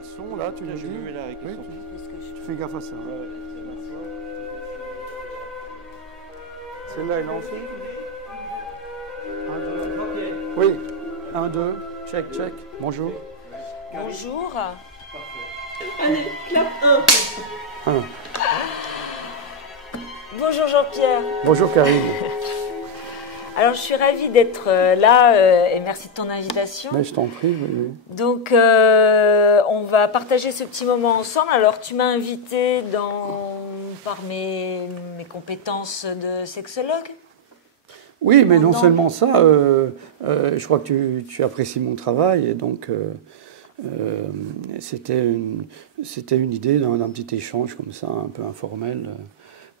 le son, là, tu me dis. Je me mets là avec le son. Tu fais gaffe à ça. Ouais, c'est ma soeur. Celle-là est lancée. 1, 2. Oui. 1, 2. Check, check. Bonjour. Bonjour. Allez, clap 1. 1. Bonjour Jean-Pierre. Bonjour Karine. Alors je suis ravie d'être là et merci de ton invitation. Mais je t'en prie. Oui, oui. Donc on va partager ce petit moment ensemble. Alors tu m'as invité par mes compétences de sexologue. Oui, mais non seulement ça, je crois que tu apprécies mon travail et donc c'était une idée d'un petit échange comme ça, un peu informel,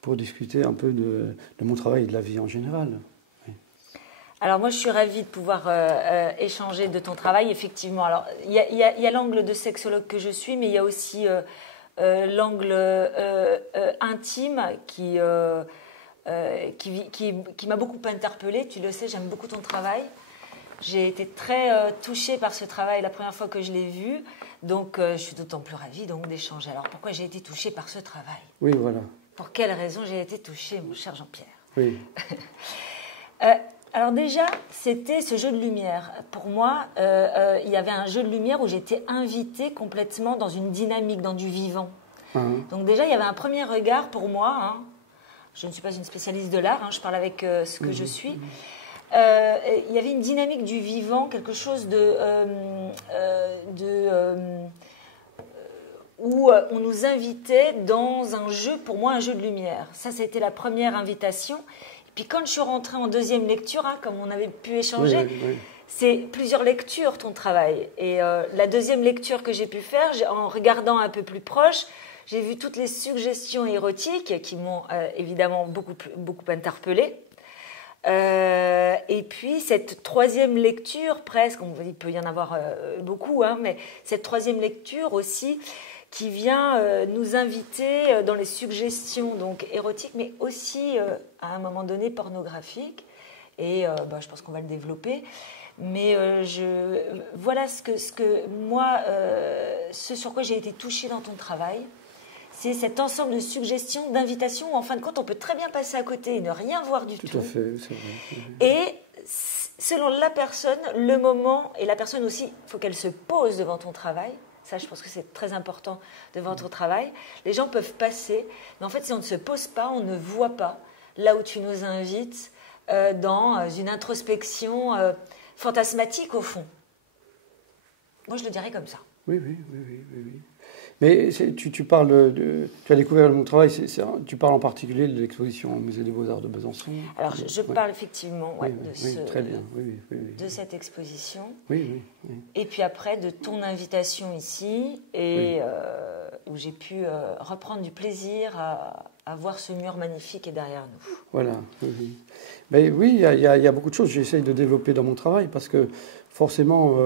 pour discuter un peu de mon travail et de la vie en général. Oui. Alors moi je suis ravie de pouvoir échanger de ton travail, effectivement. Alors il y a l'angle de sexologue que je suis, mais il y a aussi l'angle intime qui m'a beaucoup interpellée. Tu le sais, j'aime beaucoup ton travail. J'ai été très touchée par ce travail la première fois que je l'ai vu. Donc, je suis d'autant plus ravie d'échanger. Alors, pourquoi j'ai été touchée par ce travail? Oui, voilà. Pour quelle raison j'ai été touchée, mon cher Jean-Pierre? Oui. Alors déjà, c'était ce jeu de lumière. Pour moi, il y avait un jeu de lumière où j'étais invitée complètement dans une dynamique, dans du vivant. Donc déjà, il y avait un premier regard pour moi. Hein. Je ne suis pas une spécialiste de l'art, hein, je parle avec ce que je suis. Il y avait une dynamique du vivant, quelque chose où on nous invitait dans un jeu, pour moi un jeu de lumière. Ça a été la première invitation. Et puis quand je suis rentrée en deuxième lecture, hein, comme on avait pu échanger, oui. C'est plusieurs lectures ton travail. Et la deuxième lecture que j'ai pu faire, en regardant un peu plus proche, j'ai vu toutes les suggestions érotiques qui m'ont évidemment beaucoup interpellée. Et puis cette troisième lecture, presque, il peut y en avoir beaucoup, hein, mais cette troisième lecture aussi qui vient nous inviter dans les suggestions donc érotiques, mais aussi à un moment donné pornographiques. Et je pense qu'on va le développer. Mais voilà ce sur quoi j'ai été touchée dans ton travail. C'est cet ensemble de suggestions, d'invitations où, en fin de compte, on peut très bien passer à côté et ne rien voir du tout. Tout à fait, c'est vrai. Et selon la personne, le moment, et la personne aussi, il faut qu'elle se pose devant ton travail. Ça, je pense que c'est très important devant ton travail. Les gens peuvent passer, mais en fait, si on ne se pose pas, on ne voit pas là où tu nous invites dans une introspection fantasmatique, au fond. Moi, je le dirais comme ça. Oui. Mais tu parles tu as découvert mon travail, tu parles en particulier de l'exposition au Musée des Beaux-Arts de Besançon. Alors, je parle effectivement très bien. De cette exposition. Oui. Et puis après, de ton invitation ici, et où j'ai pu reprendre du plaisir à voir ce mur magnifique qui est derrière nous. Voilà. Oui. Mais oui, il y a beaucoup de choses que j'essaye de développer dans mon travail parce que forcément,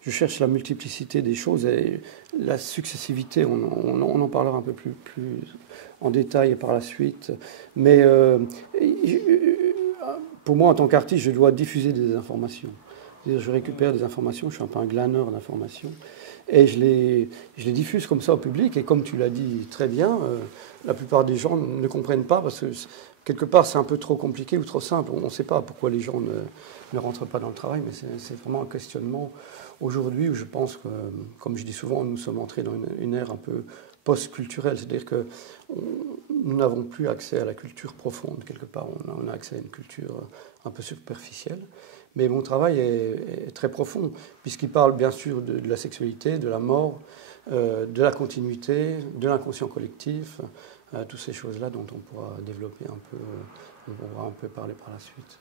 je cherche la multiplicité des choses et la successivité, on en parlera un peu plus en détail par la suite. Mais pour moi, en tant qu'artiste, je dois diffuser des informations. C'est-à-dire, je récupère des informations, je suis un peu un glaneur d'informations, et je les diffuse comme ça au public. Et comme tu l'as dit très bien, la plupart des gens ne comprennent pas parce que quelque part, c'est un peu trop compliqué ou trop simple. On ne sait pas pourquoi les gens ne rentrent pas dans le travail, mais c'est vraiment un questionnement aujourd'hui où je pense que, comme je dis souvent, nous sommes entrés dans une ère un peu post-culturelle. C'est-à-dire que nous n'avons plus accès à la culture profonde, quelque part. On a accès à une culture un peu superficielle. Mais mon travail est très profond, puisqu'il parle bien sûr de la sexualité, de la mort, de la continuité, de l'inconscient collectif, toutes ces choses-là dont on pourra développer un peu, on pourra un peu parler par la suite.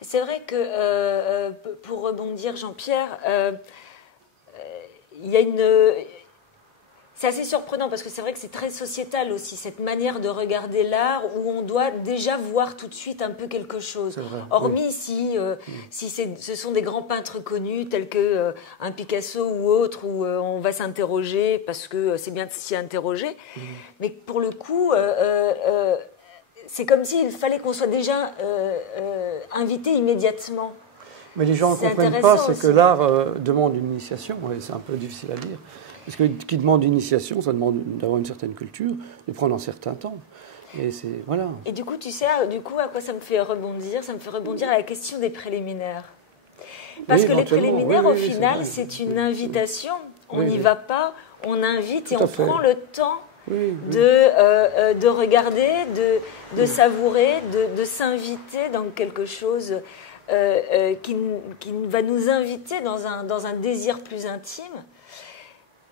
C'est vrai que, pour rebondir, Jean-Pierre, il y a c'est assez surprenant parce que c'est vrai que c'est très sociétal aussi, cette manière de regarder l'art où on doit déjà voir tout de suite un peu quelque chose. Vrai, hormis si ce sont des grands peintres connus tels que un Picasso ou autre où on va s'interroger parce que c'est bien de s'y interroger. Mais pour le coup, c'est comme s'il fallait qu'on soit déjà invité immédiatement. Mais les gens ne comprennent pas, c'est que l'art demande une initiation, et c'est un peu difficile à dire. Parce que qui demande une initiation, ça demande d'avoir une certaine culture, de prendre un certain temps. Et c'est voilà. Et du coup, tu sais, à quoi ça me fait rebondir? Ça me fait rebondir à la question des préliminaires. Parce que les préliminaires, au final, c'est une invitation. On n'y va pas, on invite et on prend le temps de regarder, de savourer, de s'inviter dans quelque chose qui va nous inviter dans un désir plus intime.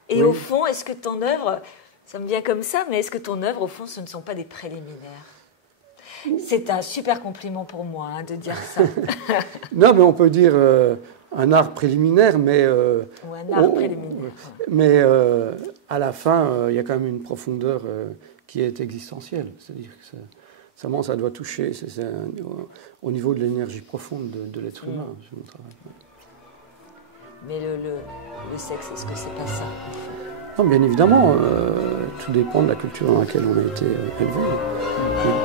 Et au fond, est-ce que ton œuvre, ça me vient comme ça, mais est-ce que ton œuvre, au fond, ce ne sont pas des préliminaires? C'est un super compliment pour moi de dire ça. Non, mais on peut dire un art préliminaire, mais... Ou un art préliminaire. Mais à la fin, il y a quand même une profondeur qui est existentielle. C'est-à-dire que ça doit toucher au niveau de l'énergie profonde de l'être humain, sur mon travail. Mais le sexe, est-ce que c'est pas ça? Non, bien évidemment, tout dépend de la culture dans laquelle on a été élevé.